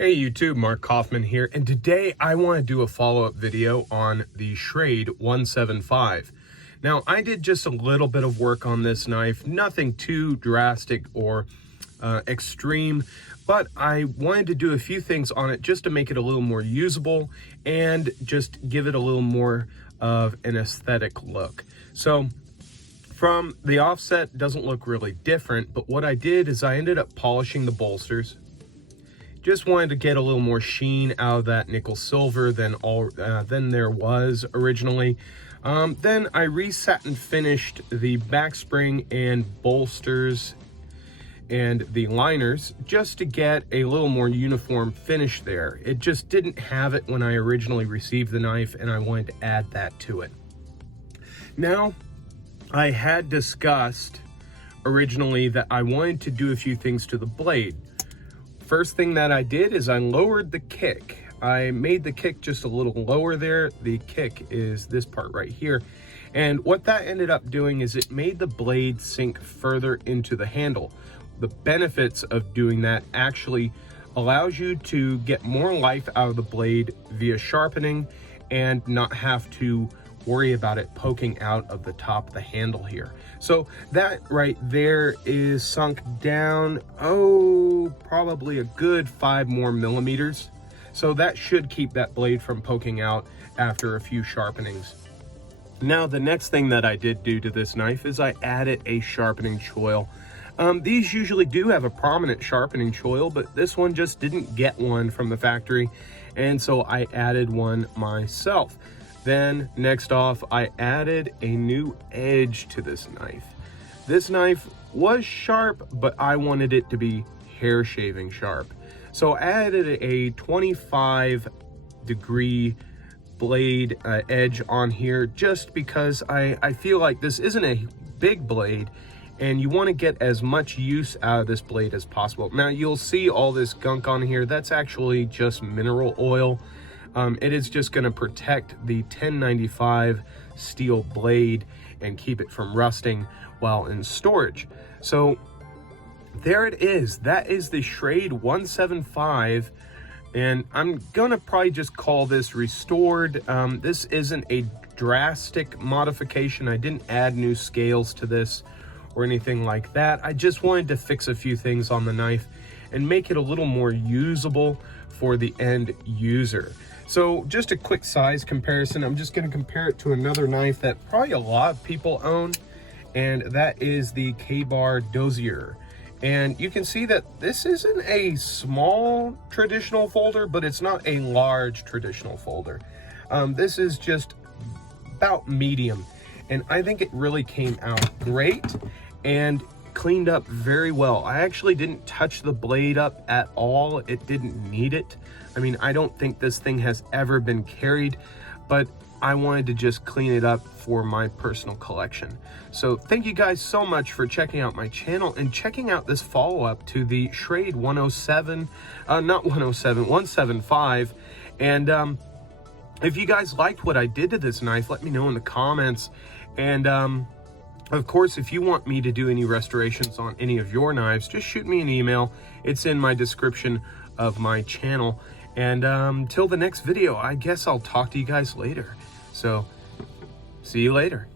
Hey YouTube, Mark Kaufman here, and today I want to do a follow-up video on the Schrade 175. Now, I did just a little bit of work on this knife, nothing too drastic or extreme, but I wanted to do a few things on it just to make it a little more usable and just give it a little more of an aesthetic look. So from the offset, doesn't look really different, but what I did is I ended up polishing the bolsters. Just wanted to get a little more sheen out of that nickel silver than there was originally. Then I reset and finished the back spring and bolsters and the liners just to get a little more uniform finish there. It just didn't have it when I originally received the knife, and I wanted to add that to it. Now, I had discussed originally that I wanted to do a few things to the blade. First thing that I did is I lowered the kick. I made the kick just a little lower there. The kick is this part right here. And what that ended up doing is it made the blade sink further into the handle. The benefits of doing that actually allows you to get more life out of the blade via sharpening and not have to worry about it poking out of the top of the handle here. So that right there is sunk down, probably a good 5 more millimeters. So that should keep that blade from poking out after a few sharpenings. Now, the next thing that I did do to this knife is I added a sharpening choil. These usually do have a prominent sharpening choil, but this one just didn't get one from the factory, and so I added one myself. Then next off, I added a new edge to this knife. This knife was sharp, but I wanted it to be hair shaving sharp. So I added a 25-degree blade edge on here just because I feel like this isn't a big blade and you want to get as much use out of this blade as possible. Now, you'll see all this gunk on here. That's actually just mineral oil. It is just going to protect the 1095 steel blade and keep it from rusting while in storage. So there it is. That is the Schrade 175, and I'm gonna probably just call this restored. This isn't a drastic modification. I didn't add new scales to this or anything like that. I just wanted to fix a few things on the knife and make it a little more usable for the end user. So just a quick size comparison. I'm just going to compare it to another knife that probably a lot of people own, and that is the K-Bar Dozier. And you can see that this isn't a small traditional folder, but it's not a large traditional folder. This is just about medium, and I think it really came out great and cleaned up very well. I actually didn't touch the blade up at all. It didn't need it. I mean, I don't think this thing has ever been carried, but I wanted to just clean it up for my personal collection. So thank you guys so much for checking out my channel and checking out this follow-up to the Schrade 175. And if you guys liked what I did to this knife, let me know in the comments. And of course, if you want me to do any restorations on any of your knives, just shoot me an email. It's in my description of my channel. And till the next video, I guess I'll talk to you guys later. So, see you later.